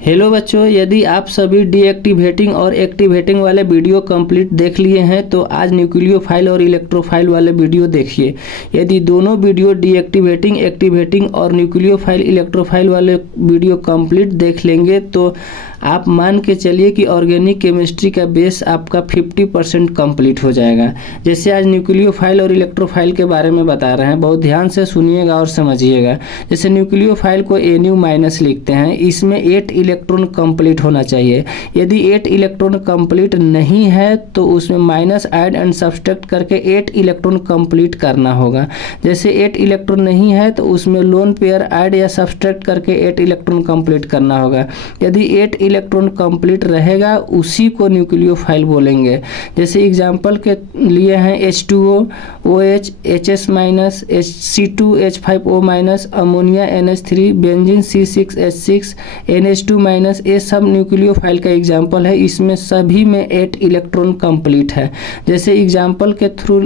Hello बच्चों, यदि आप सभी डीएक्टिवेटिंग और एक्टिवेटिंग वाले वीडियो कंप्लीट देख लिए हैं तो आज न्यूक्लियोफाइल और इलेक्ट्रोफाइल वाले वीडियो देखिए। यदि दोनों वीडियो डीएक्टिवेटिंग, एक्टिवेटिंग और न्यूक्लियोफाइल, इलेक्ट्रोफाइल वाले वीडियो कंप्लीट देख लेंगे तो आप मान के चलिए कि ऑर्गेनिक केमिस्ट्री का बेस आपका 50% कंप्लीट हो जाएगा। जैसे आज न्यूक्लियोफाइल और इलेक्ट्रोफाइल के बारे में बता रहे हैं, बहुत ध्यान से सुनिएगा और समझिएगा। जैसे न्यूक्लियोफाइल को Nu- लिखते हैं, इसमें 8 इलेक्ट्रॉन कंप्लीट होना चाहिए। यदि 8 इलेक्ट्रॉन कंप्लीट नहीं है तो उसमें माइनस ऐड एंड सब्सट्रैक्ट करके 8 इलेक्ट्रॉन कंप्लीट करना होगा। जैसे 8 इलेक्ट्रॉन नहीं है तो उसमें लोन पेयर ऐड या सब्सट्रैक्ट करके 8 इलेक्ट्रॉन कंप्लीट करना होगा। यदि 8 इलेक्ट्रॉन कंप्लीट रहेगा उसी को न्यूक्लियोफाइल बोलेंगे। जैसे एग्जांपल के लिए हैं H2O, OH, HS-, C2, H5O-, ammonia NH3, benzene C6H6, NH2-, ये सब न्यूक्लियोफाइल का एग्जांपल है। इसमें सभी में 8 इलेक्ट्रॉन कंप्लीट है। जैसे एग्जांपल के थ्रू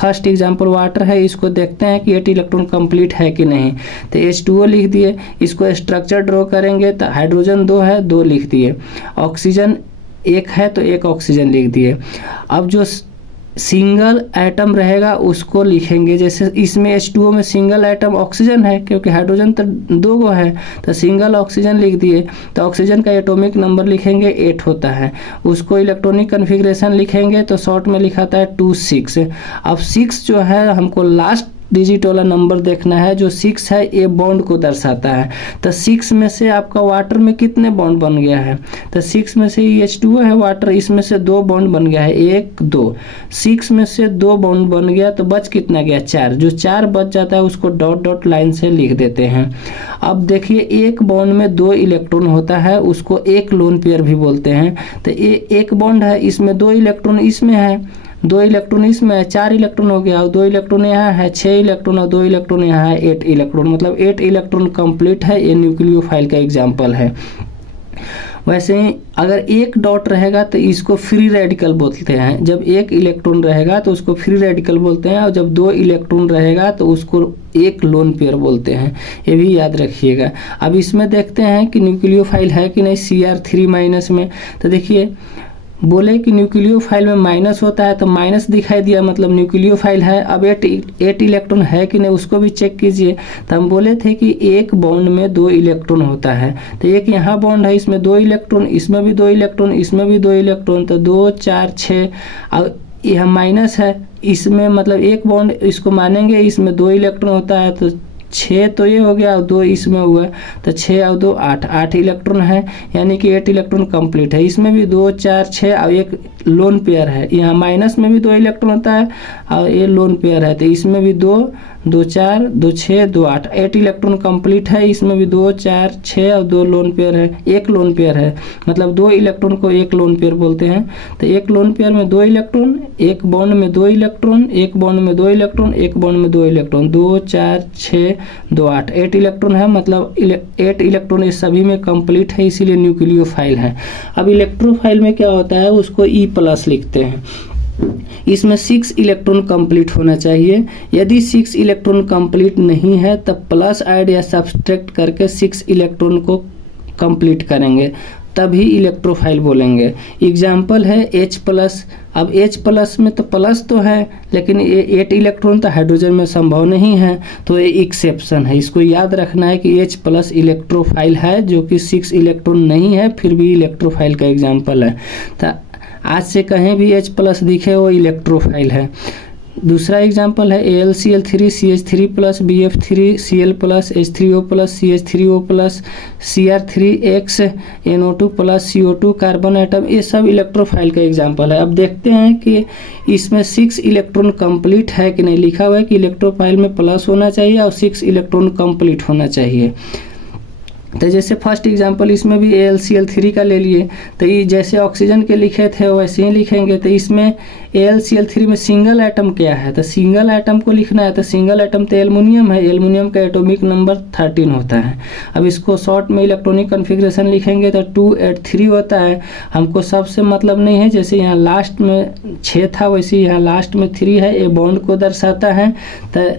फर्स्ट एग्जांपल वाटर है, इसको देखते हैं कि 8 इलेक्ट्रॉन कंप्लीट है कि नहीं। तो H2O लिख दिए, इसको स्ट्रक्चर ड्रॉ करेंगे तो हाइड्रोजन 2 है, 2 लिख दिए। ऑक्सीजन 1 है तो 1 ऑक्सीजन लिख दिए। अब जो सिंगल एटम रहेगा उसको लिखेंगे। जैसे इसमें H2O में सिंगल एटम ऑक्सीजन है, क्योंकि हाइड्रोजन तो 2 गो है, तो सिंगल ऑक्सीजन लिख दिए। तो ऑक्सीजन का एटॉमिक नंबर लिखेंगे 8 होता है। उसको इलेक्ट्रॉनिक कन्फिग्रेशन लिखेंगे तो शॉर्ट में लिखाता है 26। अब 6 जो है हमको लास्ट डिजिट वाला नंबर देखना है। जो 6 है ये बॉन्ड को दर्शाता है। तो 6 में से आपका वाटर में कितने बॉन्ड बन गया है? तो 6 में से H2O है वाटर, इसमें से 2 बॉन्ड बन गया है, 1 2। 6 में से 2 बॉन्ड बन गया तो बच कितना गया? 4। जो 4 बच जाता है उसको डॉट डॉट लाइन से लिख देते हैं। अब देखिए एक बॉन्ड में 2 इलेक्ट्रॉन होता है, उसको एक लोन पेयर भी बोलते हैं। तो ये एक बॉन्ड है, इसमें 2 इलेक्ट्रॉन इसमें है, 2 इलेक्ट्रॉन इसमें है, 4 इलेक्ट्रॉन हो गया। और 2 इलेक्ट्रॉन यहाँ है, 6 इलेक्ट्रॉन, और 2 इलेक्ट्रॉन यहाँ है, 8 इलेक्ट्रॉन। मतलब 8 इलेक्ट्रॉन कंप्लीट है। ये न्यूक्लियोफाइल का एग्जांपल है। वैसे ही अगर एक डॉट रहेगा तो इसको फ्री रेडिकल बोलते हैं। जब एक इलेक्ट्रॉन रहेगा तो उसको फ्री रेडिकल बोलते हैं, और जब 2 इलेक्ट्रॉन रहेगा तो उसको एक लोन पेयर बोलते हैं। ये भी याद रखिएगा। अब इसमें देखते हैं कि न्यूक्लियोफाइल है कि नहीं Cr3- में। तो देखिए बोले कि न्यूक्लियोफाइल में माइनस होता है तो माइनस दिखाई दिया, मतलब न्यूक्लियोफाइल है। अब 8 इलेक्ट्रॉन है कि नहीं उसको भी चेक कीजिए। तो हम बोले थे कि एक बॉन्ड में 2 इलेक्ट्रॉन होता है। तो एक यहाँ बॉन्ड है, इसमें 2 इलेक्ट्रॉन, इसमें भी 2 इलेक्ट्रॉन, इसमें भी 2 इलेक्ट्रॉन, तो 2 4 6। अब यह माइनस है, इसमें मतलब एक बॉन्ड इसको मानेंगे, इसमें 2 इलेक्ट्रॉन होता है तो 6 तो ये हो गया और 2 इसमें हुआ, तो 6 और 2 8 इलेक्ट्रॉन है, यानी कि 8 इलेक्ट्रॉन कंप्लीट है। इसमें भी 2 4 6 और एक लोन पेयर है। यहाँ माइनस में भी 2 इलेक्ट्रॉन होता है और ये लोन पेयर है, तो इसमें भी 2 2 4 2 6 2 8 8 इलेक्ट्रॉन कंप्लीट है। इसमें भी 2 4 6 और 2 लोन पेयर है, एक लोन पेयर है, मतलब 2 इलेक्ट्रॉन को एक लोन पेयर बोलते हैं। तो एक लोन पेयर में 2 इलेक्ट्रॉन, एक बॉन्ड में 2 इलेक्ट्रॉन, एक बॉन्ड में 2 इलेक्ट्रॉन, एक बॉन्ड में 2 इलेक्ट्रॉन, 2 4 6 2 8 8 इलेक्ट्रॉन है, मतलब 8 इलेक्ट्रॉन इस सभी में कंप्लीट है, इसीलिए न्यूक्लियोफाइल है। अब इलेक्ट्रोफाइल में क्या होता है, उसको E+ लिखते हैं। इसमें 6 इलेक्ट्रॉन कंप्लीट होना चाहिए। यदि 6 इलेक्ट्रॉन कंप्लीट नहीं है तब प्लस ऐड या सब्सट्रैक्ट करके 6 इलेक्ट्रॉन को कंप्लीट करेंगे, तभी इलेक्ट्रोफाइल बोलेंगे। एग्जाम्पल है H+। अब H+ में तो प्लस तो है, लेकिन ये 8 इलेक्ट्रॉन तो हाइड्रोजन में संभव नहीं है, तो ये एक्सेप्शन है। इसको याद रखना है कि H+ इलेक्ट्रोफाइल है, जो कि 6 इलेक्ट्रॉन नहीं है, फिर भी इलेक्ट्रोफाइल का एग्जाम्पल है। तो आज से कहीं भी H+ दिखे वो इलेक्ट्रोफाइल है। दूसरा एग्जाम्पल है AlCl3 CH3+, BF3 Cl+, H3O+, CH3O+, Cr3X NO2+, CO2 carbon atom, ये सब इलेक्ट्रोफाइल का एग्जाम्पल है। अब देखते हैं कि इसमें 6 इलेक्ट्रॉन कंप्लीट है कि नहीं। लिखा हुआ है कि इलेक्ट्रोफाइल में प्लस होना चाहिए और 6 इलेक्ट्रॉन कंप्लीट होना चाहिए। तो जैसे फर्स्ट एग्जांपल इसमें भी AlCl3 का ले लिए, तो ये जैसे ऑक्सीजन के लिखे थे वैसे ही लिखेंगे। तो इसमें AlCl3 में सिंगल एटम क्या है, तो सिंगल एटम को लिखना है। तो सिंगल एटम तो एल्युमिनियम है, एल्युमिनियम का एटॉमिक नंबर 13 होता है। अब इसको शॉर्ट में इलेक्ट्रॉनिक कन्फिग्रेशन लिखेंगे तो 283 होता है। हमको सबसे मतलब नहीं है, जैसे यहाँ लास्ट में 6 था वैसे यहाँ लास्ट में 3 है, ये बॉन्ड को दर्शाता है। तो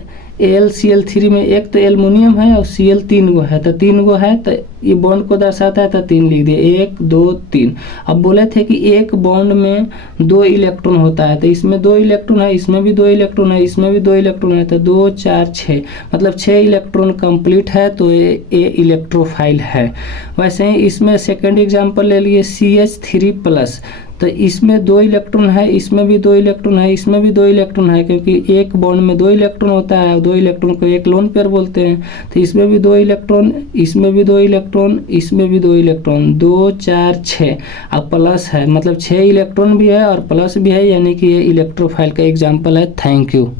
AlCl3 में एक तो एल्युमिनियम है और Cl 3 गो है, तो 3 गो है तो ये बॉन्ड को दर्शाता है, तो 3 लिख दिए, 1 2 3। अब बोले थे कि एक बॉन्ड में 2 इलेक्ट्रॉन होता है, तो इसमें 2 इलेक्ट्रॉन है, इसमें भी 2 इलेक्ट्रॉन है, इसमें भी 2 इलेक्ट्रॉन है, तो 2 4 6 मतलब 6 इलेक्ट्रॉन कंप्लीट है, तो ये इलेक्ट्रोफाइल है। वैसे ही इसमें सेकंड एग्जांपल ले लिए CH3+, तो इसमें 2 इलेक्ट्रॉन है, इसमें भी 2 इलेक्ट्रॉन है, इसमें भी 2 इलेक्ट्रॉन है, क्योंकि एक बॉन्ड में 2 इलेक्ट्रॉन होता है और 2 इलेक्ट्रॉन को एक लोन पेयर बोलते हैं। तो इसमें भी 2 इलेक्ट्रॉन, इसमें भी 2 इलेक्ट्रॉन, इसमें भी 2 इलेक्ट्रॉन, 2 4 6 अब प्लस है, मतलब 6 इलेक्ट्रॉन भी है और प्लस भी है, यानी कि ये इलेक्ट्रोफाइल का एग्जाम्पल है। Thank you.